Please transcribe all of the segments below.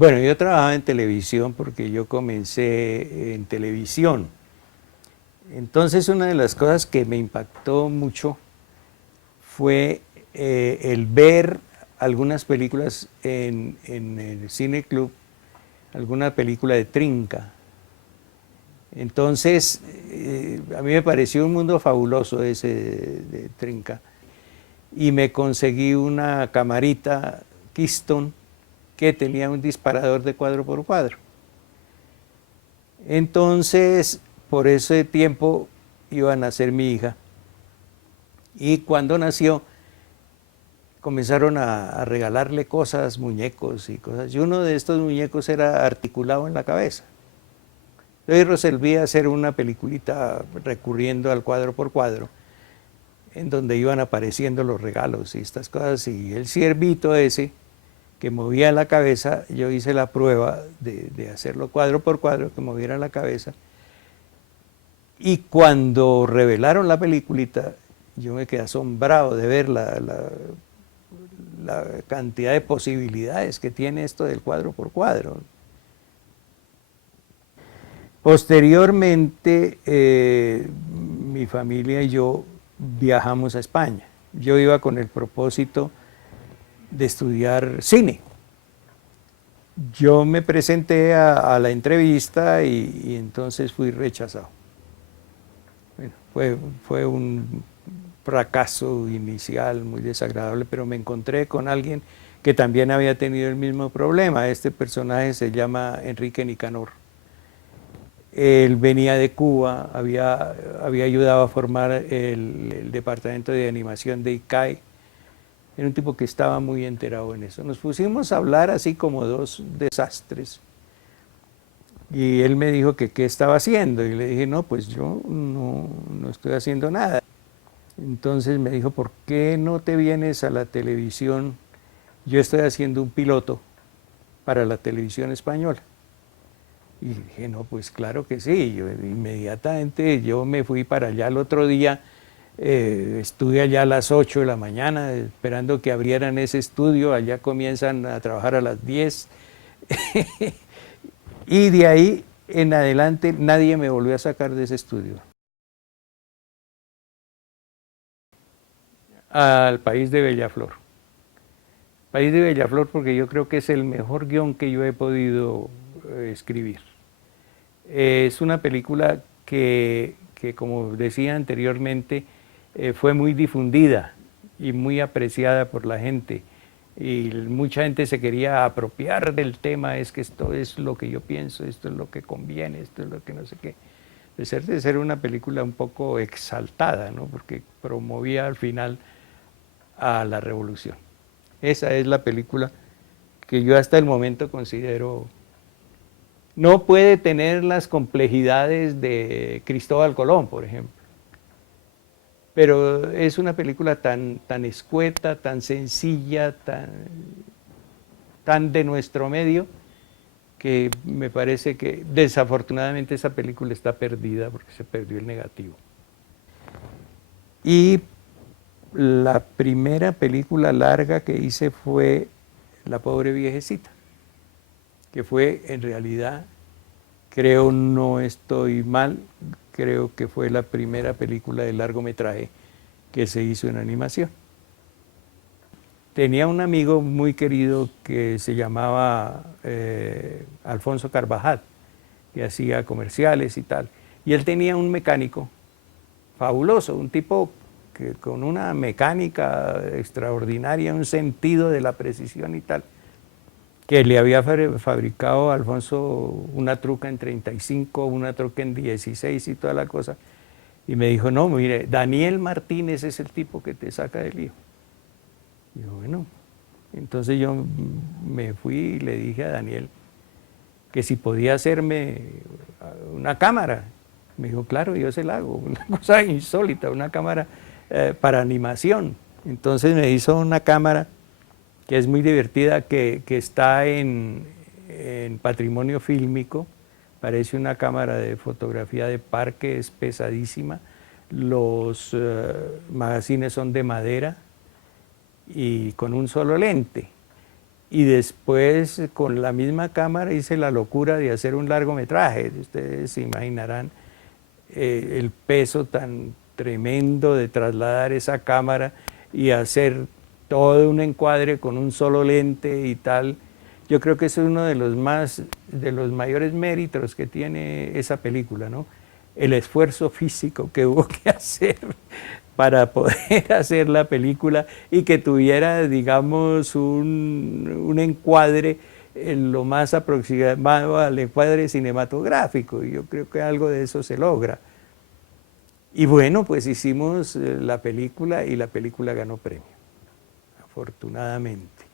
Bueno, yo trabajaba en televisión porque yo comencé en televisión. Entonces una de las cosas que me impactó mucho fue el ver algunas películas en el Cine Club, alguna película de Trinca. Entonces, a mí me pareció un mundo fabuloso ese de Trinca. Y me conseguí una camarita Keystone que tenía un disparador de cuadro por cuadro. Entonces, por ese tiempo iba a nacer mi hija. Y cuando nació, comenzaron a regalarle cosas, muñecos y cosas. Y uno de estos muñecos era articulado en la cabeza. Yo resolví hacer una peliculita recurriendo al cuadro por cuadro, en donde iban apareciendo los regalos y estas cosas. Y el ciervito ese, que movía la cabeza, yo hice la prueba de hacerlo cuadro por cuadro, que moviera la cabeza. Y cuando revelaron la peliculita, yo me quedé asombrado de ver la cantidad de posibilidades que tiene esto del cuadro por cuadro. Posteriormente, mi familia y yo viajamos a España. Yo iba con el propósito de estudiar cine. Yo me presenté a la entrevista y entonces fui rechazado. Bueno, fue un fracaso inicial muy desagradable, pero me encontré con alguien que también había tenido el mismo problema. Este personaje se llama Enrique Nicanor. Él venía de Cuba, había ayudado a formar el departamento de animación de ICAE. Era un tipo que estaba muy enterado en eso. Nos pusimos a hablar así como dos desastres. Y él me dijo que qué estaba haciendo. Y le dije, no, pues yo no estoy haciendo nada. Entonces me dijo, ¿por qué no te vienes a la televisión? Yo estoy haciendo un piloto para la televisión española. Y dije, no, pues claro que sí. Inmediatamente yo me fui para allá el otro día. Estuve allá a las 8 de la mañana esperando que abrieran ese estudio. Allá comienzan a trabajar a las 10. Y de ahí en adelante nadie me volvió a sacar de ese estudio. Al país de Bellaflor. País de Bellaflor porque yo creo que es el mejor guión que yo he podido escribir. Es una película que como decía anteriormente, fue muy difundida y muy apreciada por la gente. Y mucha gente se quería apropiar del tema, es que esto es lo que yo pienso, esto es lo que conviene, esto es lo que no sé qué. De ser una película un poco exaltada, ¿no? Porque promovía al final a la revolución. Esa es la película que yo hasta el momento considero. No puede tener las complejidades de Cristóbal Colón, por ejemplo. Pero es una película tan escueta, tan sencilla, tan de nuestro medio, que me parece que desafortunadamente esa película está perdida porque se perdió el negativo. Y la primera película larga que hice fue La pobre viejecita, que fue en realidad, creo, no estoy mal, creo que fue la primera película de largometraje que se hizo en animación. Tenía un amigo muy querido que se llamaba Alfonso Carvajal, que hacía comerciales y tal. Y él tenía un mecánico fabuloso, un tipo que con una mecánica extraordinaria, un sentido de la precisión y tal, que le había fabricado a Alfonso una truca en 35, una truca en 16 y toda la cosa. Y me dijo, no, mire, Daniel Martínez es el tipo que te saca del lío. Y yo, bueno, entonces yo me fui y le dije a Daniel que si podía hacerme una cámara. Me dijo, claro, yo se la hago, una cosa insólita, una cámara para animación. Entonces me hizo una cámara que es muy divertida, que está en patrimonio fílmico, parece una cámara de fotografía de parque, es pesadísima, los magazines son de madera y con un solo lente. y después con la misma cámara hice la locura de hacer un largometraje. Ustedes se imaginarán el peso tan tremendo de trasladar esa cámara y hacer todo un encuadre con un solo lente y tal. Yo creo que ese es uno de los mayores méritos que tiene esa película, ¿no? El esfuerzo físico que hubo que hacer para poder hacer la película y que tuviera, digamos, un encuadre lo más aproximado al encuadre cinematográfico. Y yo creo que algo de eso se logra. Y bueno, pues hicimos la película y la película ganó premio, afortunadamente.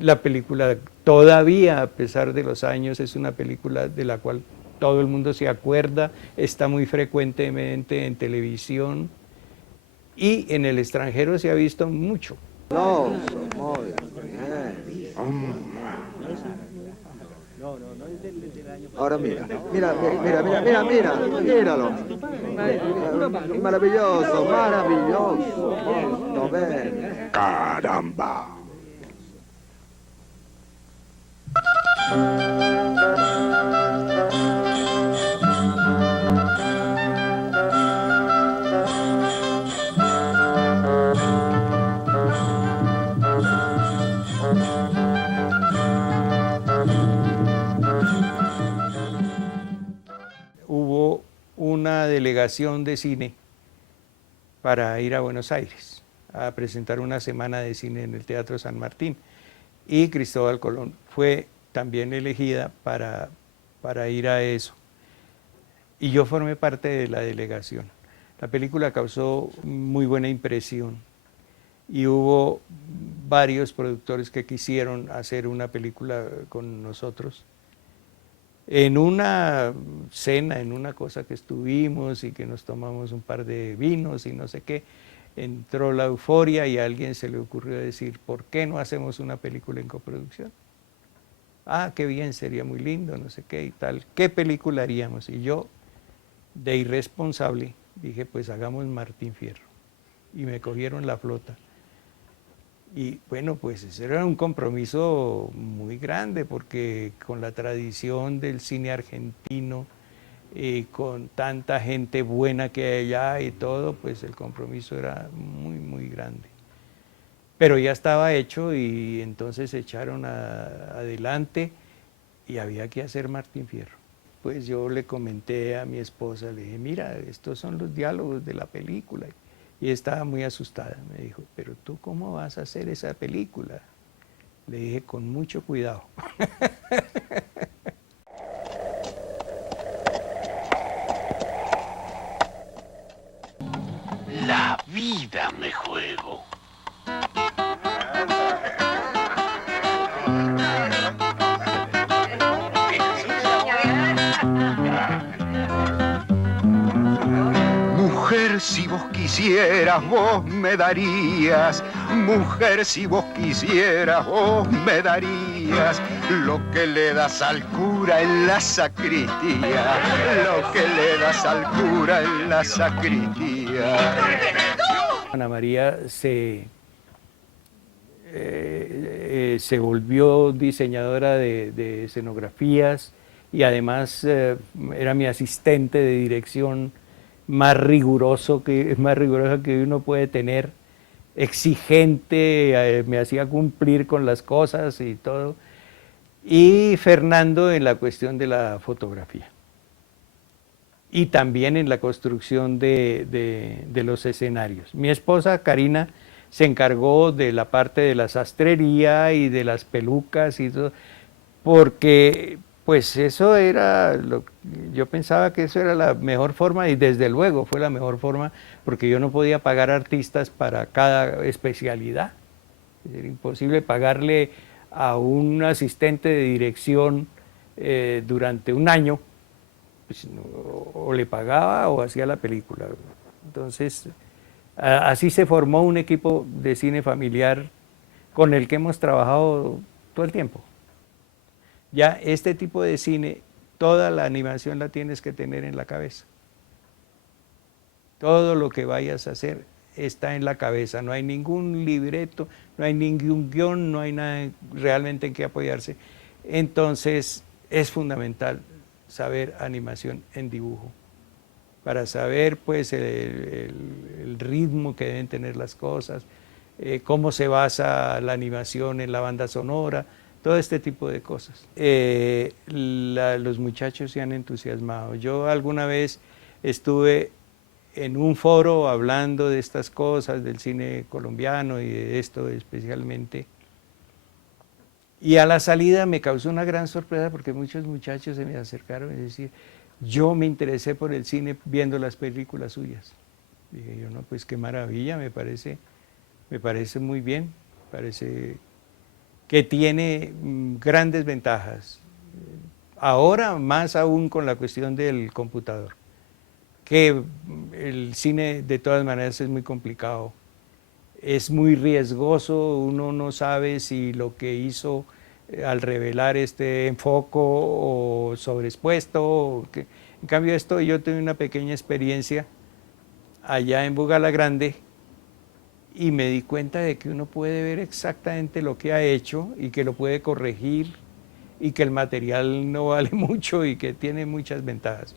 La película todavía, a pesar de los años, es una película de la cual todo el mundo se acuerda, está muy frecuentemente en televisión y en el extranjero se ha visto mucho. No, muy bien. Ahora mira, míralo. Maravilloso, maravilloso. ¿No ven? ¡Caramba! Hubo una delegación de cine para ir a Buenos Aires a presentar una semana de cine en el Teatro San Martín y Cristóbal Colón fue también elegida para ir a eso. Y yo formé parte de la delegación. La película causó muy buena impresión y hubo varios productores que quisieron hacer una película con nosotros. En una cena, en una cosa que estuvimos y que nos tomamos un par de vinos y no sé qué, entró la euforia y a alguien se le ocurrió decir, ¿por qué no hacemos una película en coproducción? Ah, qué bien, sería muy lindo, no sé qué y tal. ¿Qué película haríamos? Y yo, de irresponsable, dije, pues hagamos Martín Fierro. Y me cogieron la flota. Y bueno, pues ese era un compromiso muy grande, porque con la tradición del cine argentino, con tanta gente buena que hay allá y todo, pues el compromiso era muy, muy grande. Pero ya estaba hecho y entonces se echaron adelante y había que hacer Martín Fierro. Pues yo le comenté a mi esposa, le dije, mira, estos son los diálogos de la película. Y estaba muy asustada, me dijo, pero ¿tú cómo vas a hacer esa película? Le dije, con mucho cuidado. La vida me juego. Mujer, si vos quisieras, vos me darías. Mujer, si vos quisieras, vos me darías lo que le das al cura en la sacristía. Lo que le das al cura en la sacristía. Ana María se volvió diseñadora de escenografías y además era mi asistente de dirección más rigurosa que uno puede tener, exigente, me hacía cumplir con las cosas y todo. Y Fernando en la cuestión de la fotografía. Y también en la construcción de los escenarios. Mi esposa Karina se encargó de la parte de la sastrería y de las pelucas y todo, porque pues eso era, yo pensaba que eso era la mejor forma y desde luego fue la mejor forma porque yo no podía pagar artistas para cada especialidad. Era imposible pagarle a un asistente de dirección durante un año, pues, o le pagaba o hacía la película. Entonces, así se formó un equipo de cine familiar con el que hemos trabajado todo el tiempo. Ya este tipo de cine, toda la animación la tienes que tener en la cabeza. Todo lo que vayas a hacer está en la cabeza, no hay ningún libreto, no hay ningún guión, no hay nada realmente en qué apoyarse. Entonces es fundamental saber animación en dibujo, para saber pues el ritmo que deben tener las cosas, cómo se basa la animación en la banda sonora, todo este tipo de cosas. Los muchachos se han entusiasmado. Yo alguna vez estuve en un foro hablando de estas cosas, del cine colombiano y de esto especialmente, y a la salida me causó una gran sorpresa porque muchos muchachos se me acercaron y decían, yo me interesé por el cine viendo las películas suyas. Dije yo, no, pues qué maravilla, me parece muy bien, parece que tiene grandes ventajas. Ahora más aún con la cuestión del computador, que el cine de todas maneras es muy complicado, es muy riesgoso, uno no sabe si lo que hizo al revelar este enfoque o sobreexpuesto. En cambio esto, yo tuve una pequeña experiencia allá en Bugalagrande y me di cuenta de que uno puede ver exactamente lo que ha hecho y que lo puede corregir y que el material no vale mucho y que tiene muchas ventajas.